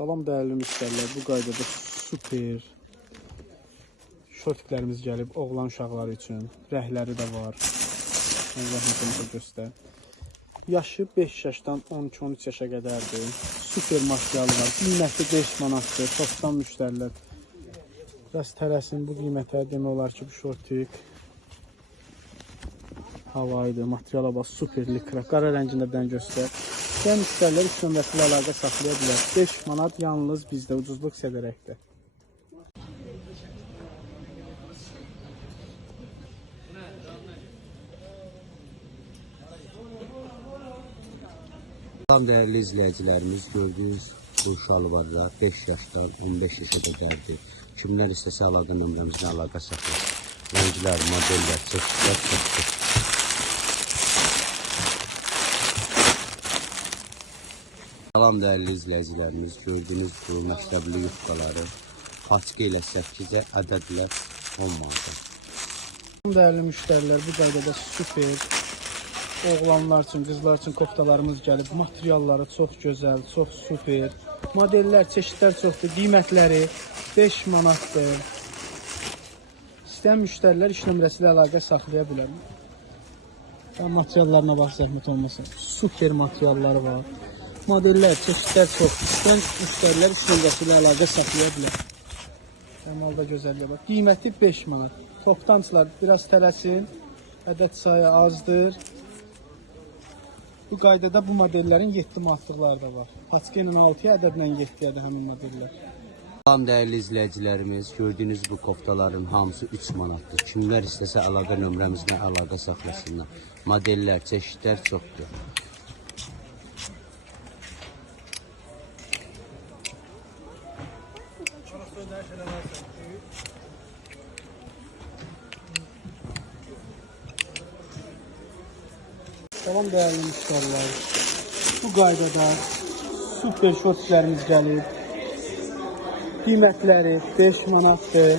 Salam dəyərli müştərilər, bu qaydada super şortiklərimiz gəlib oğlan uşaqları üçün. Rəhləri də var. Zəhmətimizi göstər. Yaşı 5 yaşdan 12-13 yaşa qədərdir. Super materialı var. Qiyməti 5 manatdır. Çoxdan müştərilər biraz tələsin bu qiymətə. Demək olar ki, bu şortik havaydı. Materiala bax, super likra. Qara rəngində bir göstər. Sən müştərilər 3 nömrəsi ilə əlaqə saxlaya bilər. 5 manat yalnız bizdə ucuzluq sedərəkdir. Salam dəyərli izləyicilərimiz, gördüyünüz bu şalvarlar 5 yaşdan 15 yaşa qədərdir. Kimlər istəsə əlaqə nömrəmizlə əlaqə saxlasın. Rənglər, modellər, çeşidlər çoxdur. Salam dəyərli izləyicilərimiz, gördüyünüz bu məktəbli yufqaları paçka ilə 8-ə, ədədlər 10 manat. Dəyərli müştərilər, bu qaydada super oğlanlar üçün, qızlar üçün koftalarımız gəlib. Materialları çox gözəl, çox super. Modellər, çeşidlər çoxdur. Qiymətləri 5 manatdır. İstəyən müştərilər iş nömrəsi ilə əlaqə saxlaya bilər. Materiallarına bax, zəhmət olmasın. Super materialları var. Modellər, çeşidlər çoxdur. İstəyən müştərilər iş nömrəsi ilə əlaqə saxlaya bilər. Əmalda gözəlliyə bax. Qiyməti 5 manat. Toptancılar biraz tələsin. Ədəd sayı azdır. Bu qaydada bu modellərin 7 manatlıqları da var. Paçka ilə 6-ya, ədədlə 7-yədir həmin modellər. Salam dəyərli izləyicilərimiz, gördüyünüz bu koftaların hamısı 3 manatdır. Kimlər istəsə əlaqə nömrəmizlə əlaqə saxlasınlar. Modellər, çeşidlər çoxdur. Salam dəyərli müştərilər. Bu qaydada super şortiklərimiz gəlib. Qiymətləri 5 manatdır.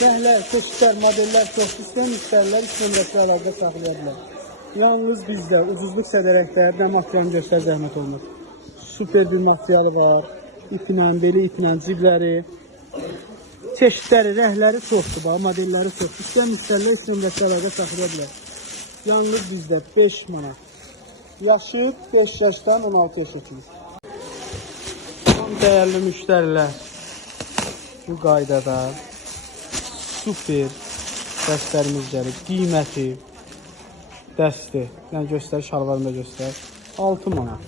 Rəhlər, çeşidlər, modellər çoxdur. İstəyən müştərilər iş nömrəsi əlaqə saxlaya bilər. Yalnız bizdə ucuzluq sədərəkdə nə materialını göstər, zəhmət olmaz. Super bir materialı var. İplə, beli iplə, cibləri. Çeşidləri, rəhləri çoxdur. Bax, modelləri çoxdur. İstəyən müştərilər iş nömrəsi əlaqə saxlaya bilər. Yalnız bizdə 5 manat. Yaşı 5 yaşdan 16 yaşa kimi. Dəyərli müştərilər, bu qaydada super dəstlərimiz gəlib. Qiyməti dəsti, yəni göstər, şalvarını da göstər. 6 manat.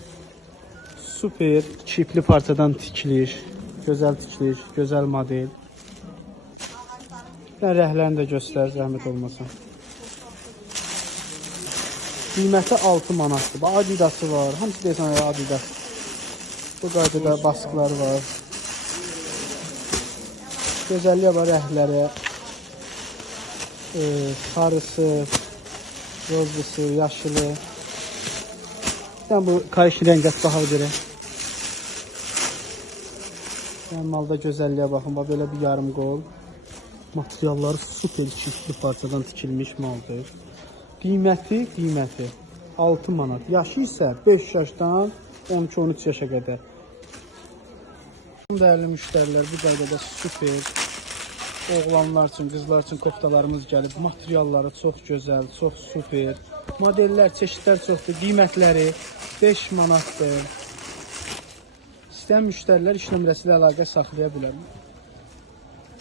Super çipli parçadan tikiliş, gözəl tikiliş, gözəl model. Rəhlərini də göstər, zəhmət olmasın. Qiyməti 6 manatdır. Adidası var. Hamısı deyəsən Adidas. Bu qaydada baskıları var. Gözəlliyə var rəhləri. Sarısı, rozlusu, yaşılı. Yəni bu karışıq rəngət baxaq görək. Malda gözəlliyə baxın. Bax belə bir yarım qol. Materialları super çiftli parçadan tikilmiş maldır. Qiyməti 6 manat. Yaşı isə 5 yaşdan 12-13 yaşa qədər. Dəyərli müştərilər, bu qaydada super oğlanlar üçün, qızlar üçün koftalarımız gəlib. Materialları çox gözəl, çox super. Modellər, çeşidlər çoxdur. Qiymətləri 5 manatdır. İstəyən müştərilər iş nömrəsi ilə əlaqə saxlaya bilər.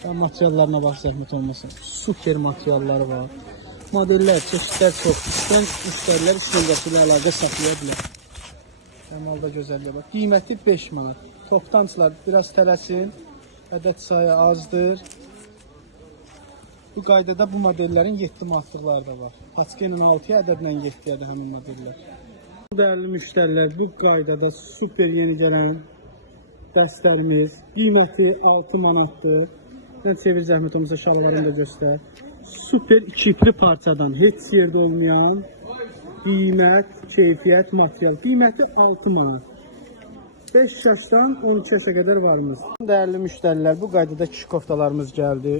Materiallarına bax, zəhmət olmasın. Super materialları var. Modellər, çeşidlər çoxdur. İstəyən müştərilər iş nömrəsi ilə əlaqə saxlaya bilər. Əmalda gözəlliyə bax. Qiyməti 5 manat. Toptancılar biraz tələsin. Ədəd sayı azdır. Bu qaydada bu modellərin 7 manatlıqları da var. Paçka ilə 6-ya, ədədlə 7-yədir həmin modellər. Dəyərli müştərilər, bu qaydada super yeni gələn dəstlərimiz. Qiyməti 6 manatdır. Çevir, zəhmət olmasa şalvarını da göstər. Super çipli parçadan heç yerdə olmayan qiymət, keyfiyyət, material. Qiyməti 6 manat. 5 yaşdan 12 yaşa qədər varımız. Dəyərli müştərilər, bu qaydada kişi koftalarımız gəldi.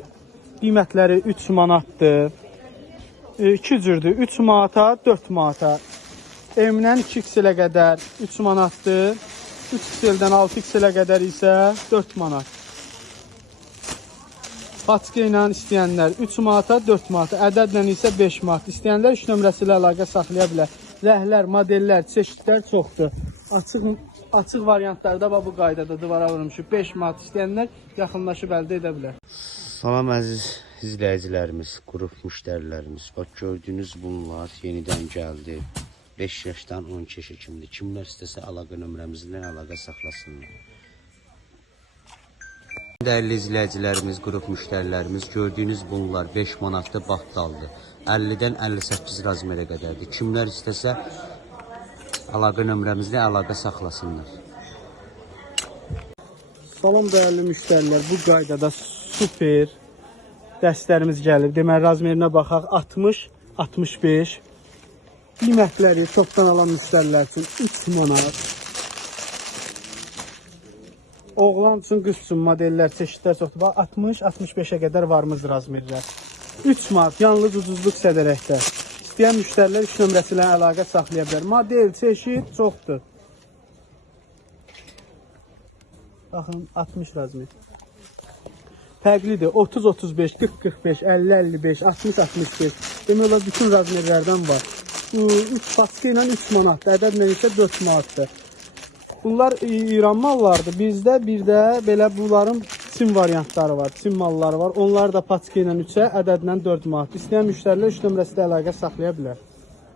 Qiymətləri 3 manatdır. 2 cürdür. 3 manata, 4 manata. Emdən 2x-ilə qədər 3 manatdır. 3XL-dən 6XL-ə qədər isə 4 manat. Paçka ilə istəyənlər 3 manata, 4 manata, ədədlə isə 5 manat. İstəyənlər 3 nömrəsi ilə əlaqə saxlaya bilər. Rəhlər, modellər, çeşidlər çoxdur. Açıq variantlarda bu qaydada divara vurmuşuq. 5 manat istəyənlər yaxınlaşıb əldə edə bilər. Salam əziz izləyicilərimiz, qrup müştərilərimiz. Bax gördüyünüz bunlar yenidən gəldi. 5 yaşdan 12 yaşa kimdir. Kimlər istəsə əlaqə nömrəmizlə əlaqə saxlasınlar. Dəyərli izləyicilərimiz, qrup müştərilərimiz, gördüyünüz bunlar 5 manatda battaldır. 50-dən 58 razmerə qədərdir. Kimlər istəsə əlaqə nömrəmizlə əlaqə saxlasınlar. Salam dəyərli müştərilər, bu qaydada super dəstlərimiz gəlib. Deməli, razmerinə baxaq, 60-65. Qiymətləri çoxdan alan müştərilər üçün 3 manat. Oğlan üçün, qız üçün modellər, çeşidlər çoxdur. 60-65-ə qədər varımız razmerlər. 3 manat, yalnız ucuzluq sədərəkdə. İstəyən müştərilər 3 nömrəsi ilə əlaqə saxlaya bilər. Model, çeşid çoxdur. Baxın, 60 razmer. Fərqlidir. 30-35, 40-45, 50-55, 60-65. Demək olar, bütün razmerlərdən var. Bu 3 paçka ilə 3 manatdır. Ədədlə isə 4 manatdır. Bunlar İran mallardır. Bizdə bir də belə bunların Çin variantları var. Çin malları var. Onlar da paçka ilə 3-ə, ədədlə 4 manat. İstəyən müştərilər 3 nömrəsində əlaqə saxlaya bilər.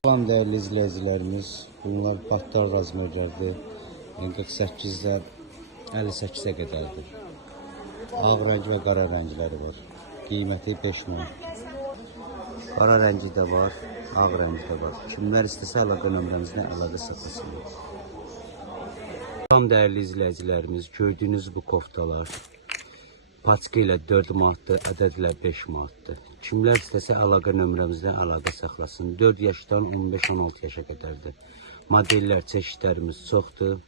Salam dəyərli izləyicilərimiz. Bunlar battal razmerlərdir. 48-dən 58-ə qədərdir. Ağ rəng və qara rəngləri var. Qiyməti 5 manatdır. Qara rəngi də var, ağ rəngi də var. Kimlər istəsə əlaqə nömrəmizlə əlaqə saxlasınlar. Salam dəyərli izləyicilərimiz, gördüyünüz bu koftalar paçka ilə 4 manatdır, ədədlə 5 manatdır. Kimlər istəsə əlaqə nömrəmizlə əlaqə saxlasın. 4 yaşdan 15-16 yaşa qədərdir. Modellər, çeşidlərimiz çoxdur.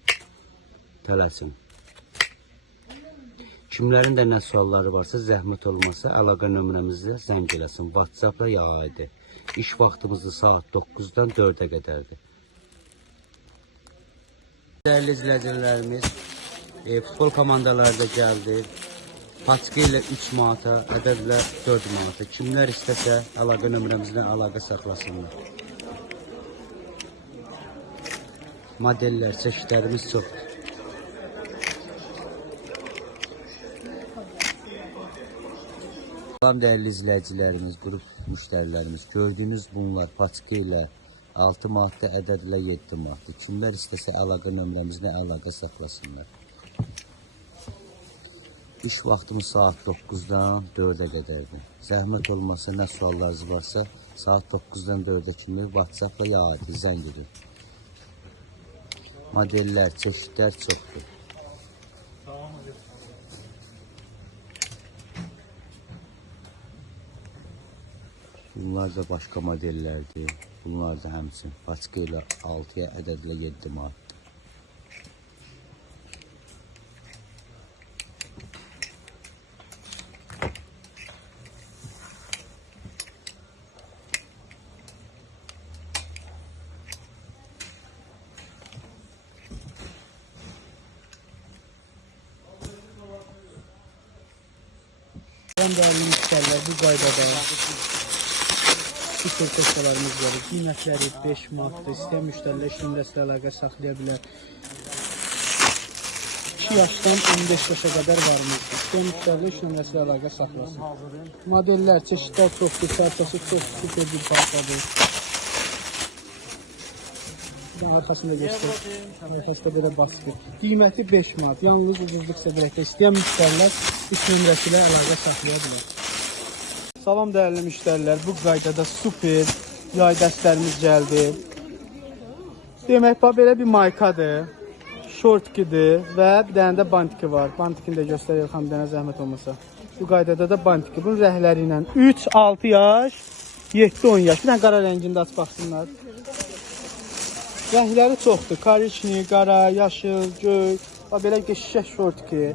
Tələsin. Kimlərin də nə sualları varsa, zəhmət olmasa əlaqə nömrəmizlə zəng eləsin. WhatsApp-la yağaydı. İş vaxtımızı saat 9-dan 4-ə qədərdir. Dəyərli izləyicilərimiz, futbol komandaları da gəldi. Paçka ilə 3 manata, ədədlə 4 manata. Kimlər istəsə əlaqə nömrəmizlə əlaqə saxlasınlar. Modellər, çeşidlərimiz çoxdur. Salam dəyərli izləyicilərimiz, qrup müştərilərimiz, gördüyünüz bunlar paçka ilə 6 manatda, ədədlə 7 manatdır. Kimlər istəsə əlaqə nömrəmizlə əlaqə saxlasınlar. İş vaxtımız saat 9-dan 4-ə qədərdir. Zəhmət olmasa, nə suallarınız varsa, saat 9-dan 4-ə kimi WhatsApp-la yağaydı, zəng edin. Modellər, çeşidlər çoxdur. Bunlar da başqa modellərdir. Bunlar da həmçin paçka ilə 6-ya, ədədlə 7 manat. Dəyərli müştərilər, bu qaydada super koftalarımız var. Qiymətləri 5 manatdır. İstəyən müştərilər 3 nömrəsilə əlaqə saxlaya bilər. 2 yaşdan 15 yaşa qədər varımızdır. İstəyən müştərilər 3 nömrəsilə əlaqə saxlasın. Modellər, çeşidlər çoxdur, parçası çox super bir parçadır. Arxasında göstərir. Arxasında belə basılır. Qiyməti 5 manat. Yalnız ucuzluq sədərəkdə istəyən müştərilər 3 nömrəsilə əlaqə saxlaya bilər. Salam dəyərli müştərilər, bu qaydada super yay dəstlərimiz gəldi. Demək, belə bir maykadır, şortkidir və bir dənə də bantiki var. Bantikini də göstərir, xam, bir dənə zəhmət olmasa. Bu qaydada da bantiki. Bunun rəhləri ilə 3-6 yaş, 7-10 yaş. Bir dənə qara rəngində aç baxsınlar. Rəngləri çoxdur. Karişni, qara, yaşıl, göy. Belə qəşəng şortki.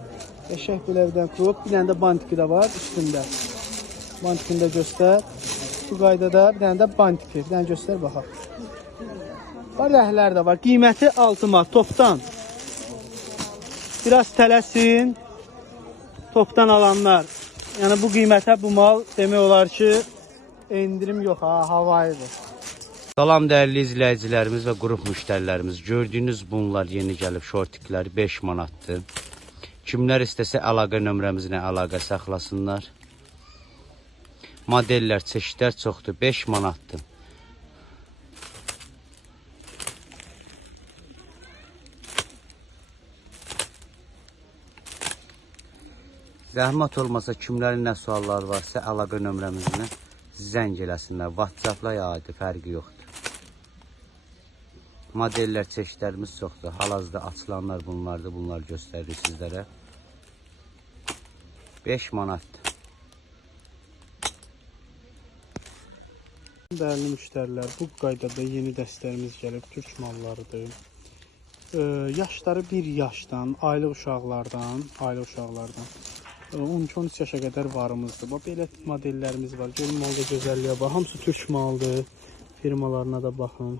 Qəşəng belə bir dənə krop. Bir dənə də bantiki də var üstündə. Bantikini də göstər. Bu qaydada bir dənə də bantiki. Bir dənə göstər baxaq. Rəhlər də var. Qiyməti 6 manat topdan. Biraz tələsin. Topdan alanlar. Yəni bu qiymətə bu mal demək olar ki, endirim yox ha, havayıdır. Salam dəyərli izləyicilərimiz və qrup müştərilərimiz. Gördüyünüz bunlar yeni gəlib şortikləri 5 manatdır. Kimlər istəsə əlaqə nömrəmizlə əlaqə saxlasınlar. Modellər, çeşidlər çoxdur, 5 manatdır. Zəhmət olmasa kimlərin nə suallar varsa əlaqə nömrəmizlə zəng eləsinlər. WhatsApp-la ya adi fərqi yoxdur. Modellər, çeşidlərimiz çoxdur. Hal-hazırda açılanlar bunlardır. Bunları göstəririk sizlərə. 5 manatdır. Dəyərli müştərilər, bu qaydada yeni dəstlərimiz gəlib. Türk mallarıdır. Yaşları 1 yaşdan, ailə uşaqlardan 12-13 yaşa qədər varımızdır. Bax, belə modellərimiz var. Görün malda gözəlliyə bax. Hamısı Türk malıdır. Firmalarına da baxın.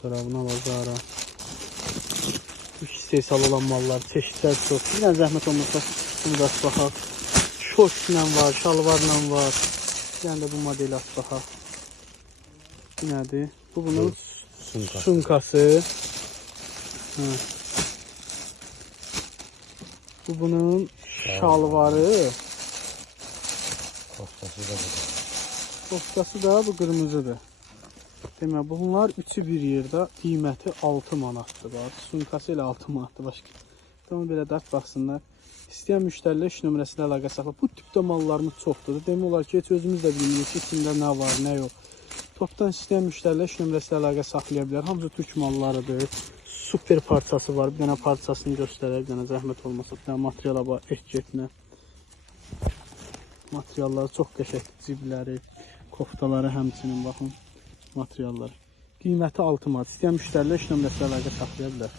Sonra buna bazara. İstehsal olan mallar, çeşidlər çox. Bir dənə zəhmət olmasa bunu da baxaq. Şortla var, şalvarla var. Bir dənə də bu modeli aç baxaq. Bu nədir? Bu bunun sunkası. Bu bunun şalvarı. Koftası da bu qırmızıdır. Demək, bunlar üçü bir yerdə, qiyməti 6 manatdır. Sunkası ilə 6 manatdır. Başqa. Tamam, belə dart baxsınlar. İstəyən müştərilər iş nömrəsilə əlaqə saxla. Bu tipdə mallarımız çoxdur. Demək olar ki, heç özümüz də bilmirik ki, içində nə var, nə yox. Topdan istəyən müştərilər iş nömrəsilə əlaqə saxlaya bilər. Hamısı Türk mallarıdır. Super parçası var. Bir dənə parçasını göstərək. Bir dənə zəhmət olmasa. Bir dənə materiala bax, ehtiyatla. Materialları çox qəşəngdir. Cibləri, koftaları həmçinin baxın. Materialları. Qiyməti 6 manat. İstəyən müştərilər iş nömrəsilə əlaqə saxlaya bilər.